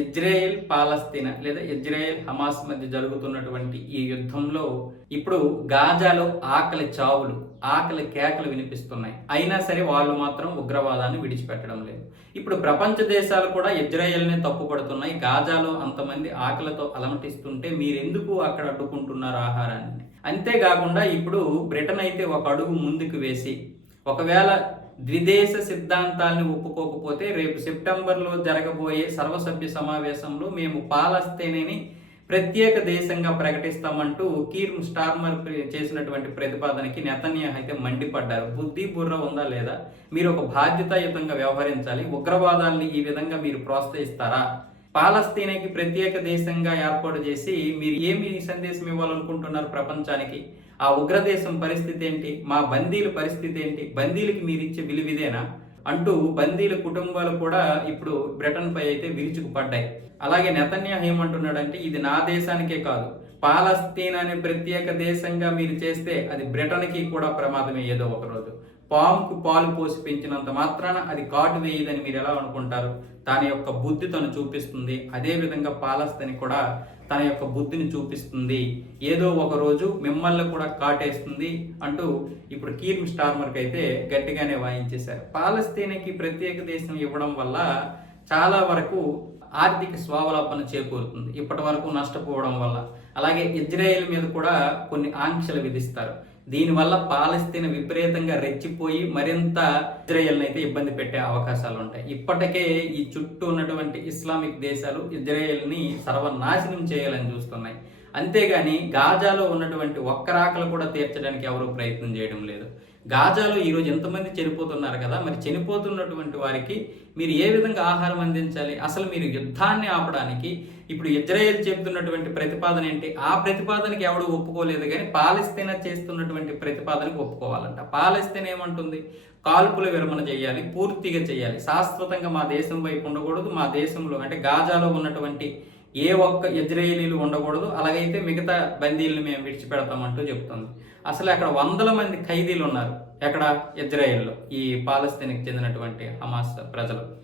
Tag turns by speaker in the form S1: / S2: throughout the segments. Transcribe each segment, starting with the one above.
S1: Israel పాలస్తీనా లేదా Israel Hamas మధ్య జరుగుతున్నటువంటి ఈ యుద్ధంలో ఇప్పుడు గాజాలో ఆకలి చావులు ఆకలి కేకలు వినిపిస్తున్నాయి. అయినా సరే వాళ్ళు మాత్రం ఉగ్రవాదాన్ని విడిచిపెట్టడం లేదు. ఇప్పుడు ప్రపంచ దేశాలు కూడా ఇజ్రాయెల్నే తప్పుపడుతున్నాయి. గాజాలో అంతమంది ఆకలితో అలమటిస్తుంటే మీరెందుకు అక్కడ అడ్డుకుంటున్నారు ఆహారాన్ని? అంతేకాకుండా ఇప్పుడు బ్రిటన్ అయితే ఒక అడుగు ముందుకు వేసి ఒకవేళ ద్విదేశ సిద్ధాంతాలను ఒప్పుకోకపోతే రేపు సెప్టెంబర్లో జరగబోయే సర్వసభ్య సమావేశంలో మేము పాలస్తేనేని ప్రత్యేక దేశంగా ప్రకటిస్తామంటూ కీర్ స్టార్మర్ చేసినటువంటి ప్రతిపాదనకి నెతన్యాహ్ అయితే మండిపడ్డారు. బుద్ధి బుర్ర ఉందా లేదా? మీరు ఒక బాధ్యతాయుతంగా వ్యవహరించాలి. ఉగ్రవాదాల్ని ఈ విధంగా మీరు ప్రోత్సహిస్తారా? పాలస్తీనాకి ప్రత్యేక దేశంగా ఏర్పాటు చేసి మీరు ఏమి సందేశం ఇవ్వాలనుకుంటున్నారు ప్రపంచానికి? ఆ ఉగ్రదేశం పరిస్థితి ఏంటి? మా బందీల పరిస్థితి ఏంటి? బందీలకి మీరు ఇచ్చే విలువిదేనా అంటూ బందీల కుటుంబాలు కూడా ఇప్పుడు బ్రిటన్ పై అయితే విరుచుకుపడ్డాయి. అలాగే నెతన్యాహ్ ఏమంటున్నాడంటే ఇది నా దేశానికే కాదు. పాలస్తీన్ అనే ప్రత్యేక దేశంగా మీరు చేస్తే అది బ్రిటన్కి కూడా ప్రమాదమే ఏదో ఒకరోజు పాముకు పాలు పోసి పెంచినంత మాత్రాన అది కాటు వేయదని మీరు ఎలా అనుకుంటారు? తన యొక్క బుద్ధి తను చూపిస్తుంది. అదేవిధంగా పాలస్తని కూడా తన యొక్క బుద్ధిని చూపిస్తుంది. ఏదో ఒక రోజు మిమ్మల్ని కూడా కాటేస్తుంది అంటూ ఇప్పుడు కీర్మ్ స్టార్మర్కి అయితే గట్టిగానే వాయించేశారు. పాలస్తీనకి ప్రత్యేక దేశం ఇవ్వడం వల్ల చాలా వరకు ఆర్థిక స్వావలంబన చేకూరుతుంది. ఇప్పటి వరకు నష్టపోవడం వల్ల. అలాగే ఇజ్రాయెల్ మీద కూడా కొన్ని ఆంక్షలు విధిస్తారు. దీనివల్ల పాలస్తీన్ విపరీతంగా రెచ్చిపోయి మరింత ఇజ్రాయెల్ని అయితే ఇబ్బంది పెట్టే అవకాశాలు ఉంటాయి ఇప్పటికే ఈ చుట్టూ ఉన్నటువంటి ఇస్లామిక్ దేశాలు ఇజ్రాయెల్ని సర్వనాశనం చేయాలని చూస్తున్నాయి. అంతేగాని గాజాలో ఉన్నటువంటి ఒక్కరాకలు కూడా తీర్చడానికి ఎవరు ప్రయత్నం చేయడం లేదు. గాజాలో ఈరోజు ఎంతమంది చనిపోతున్నారు కదా మరి చనిపోతున్నటువంటి వారికి మీరు ఏ విధంగా ఆహారం అందించాలి? అసలు మీరు యుద్ధాన్ని ఆపడానికి ఇప్పుడు ఇజ్రాయెల్ చెబుతున్నటువంటి ప్రతిపాదన ఏంటి? ఆ ప్రతిపాదనకి ఎవడు ఒప్పుకోలేదు కానీ పాలస్తీనా చేస్తున్నటువంటి ప్రతిపాదనకు ఒప్పుకోవాలంట. పాలస్తీనా ఏమంటుంది? కాల్పుల విరమణ చేయాలి పూర్తిగా చేయాలి. శాశ్వతంగా మా దేశం వైపు ఉండకూడదు మా దేశంలో అంటే గాజాలో ఉన్నటువంటి ఏ ఒక్క ఇజ్రాయేలీలు ఉండకూడదు. అలాగైతే మిగతా బందీలను మేము విడిచిపెడతామంటూ చెప్తుంది. అసలు అక్కడ వందల మంది ఖైదీలు ఉన్నారు. ఎక్కడ? ఇజ్రాయెల్లో. ఈ పాలస్తీన్కి చెందినటువంటి హమాస్ ప్రజలు.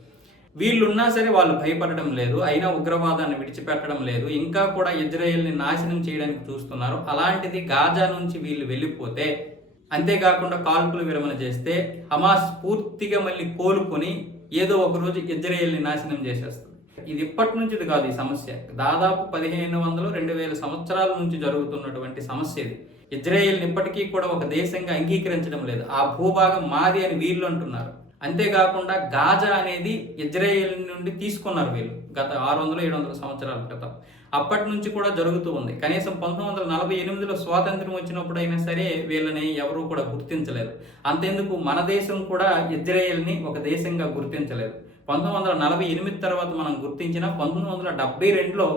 S1: వీళ్ళున్నా సరే వాళ్ళు భయపడడం లేదు. అయినా ఉగ్రవాదాన్ని విడిచిపెట్టడం లేదు. ఇంకా కూడా ఇజ్రాయెల్ని నాశనం చేయడానికి చూస్తున్నారు. అలాంటిది గాజా నుంచి వీళ్ళు వెళ్ళిపోతే అంతేకాకుండా కాల్పులు విరమణ చేస్తే హమాస్ పూర్తిగా మళ్ళీ కోలుకొని ఏదో ఒక రోజు ఇజ్రాయెల్ని నాశనం చేసేస్తారు. ఇది ఇప్పటి నుంచిది కాదు ఈ సమస్య. దాదాపు పదిహేను వందలు రెండు వేల సంవత్సరాల నుంచి జరుగుతున్నటువంటి సమస్య ఇది. ఇజ్రాయెల్ని ఇప్పటికీ కూడా ఒక దేశంగా అంగీకరించడం లేదు. ఆ భూభాగం మాది అని వీళ్ళు అంటున్నారు. అంతేకాకుండా గాజా అనేది ఇజ్రాయెల్ నుండి తీసుకున్నారు వీళ్ళు గత ఆరు వందలు ఏడు వందల సంవత్సరాల క్రితం. అప్పటి నుంచి కూడా జరుగుతూ ఉంది. కనీసం పంతొమ్మిది వందల నలభై ఎనిమిదిలో స్వాతంత్రం వచ్చినప్పుడైనా సరే వీళ్ళని ఎవరూ కూడా గుర్తించలేదు. అంతెందుకు మన దేశం కూడా ఇజ్రాయెల్ని ఒక దేశంగా గుర్తించలేదు. పంతొమ్మిది వందల నలభై ఎనిమిది తర్వాత మనం గుర్తించిన పంతొమ్మిది వందల డెబ్బై రెండులో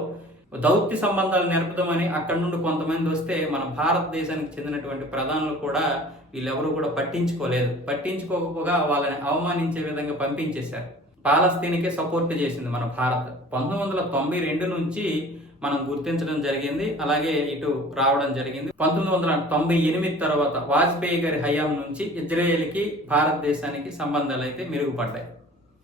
S1: దౌత్య సంబంధాలు నేర్పుదామని అక్కడి నుండి కొంతమంది వస్తే మన భారతదేశానికి చెందినటువంటి ప్రధానులు కూడా వీళ్ళెవరూ కూడా పట్టించుకోలేదు. పట్టించుకోకపోగా వాళ్ళని అవమానించే విధంగా పంపించేశారు. పాలస్తీన్కే సపోర్ట్ చేసింది మన భారత్. పంతొమ్మిది వందల తొంభై రెండు నుంచి మనం గుర్తించడం జరిగింది. అలాగే ఇటు రావడం జరిగింది. పంతొమ్మిది వందల తొంభై ఎనిమిది తర్వాత వాజ్పేయి గారి హయాం నుంచి ఇజ్రాయేల్కి భారతదేశానికి సంబంధాలు అయితే మెరుగుపడ్డాయి.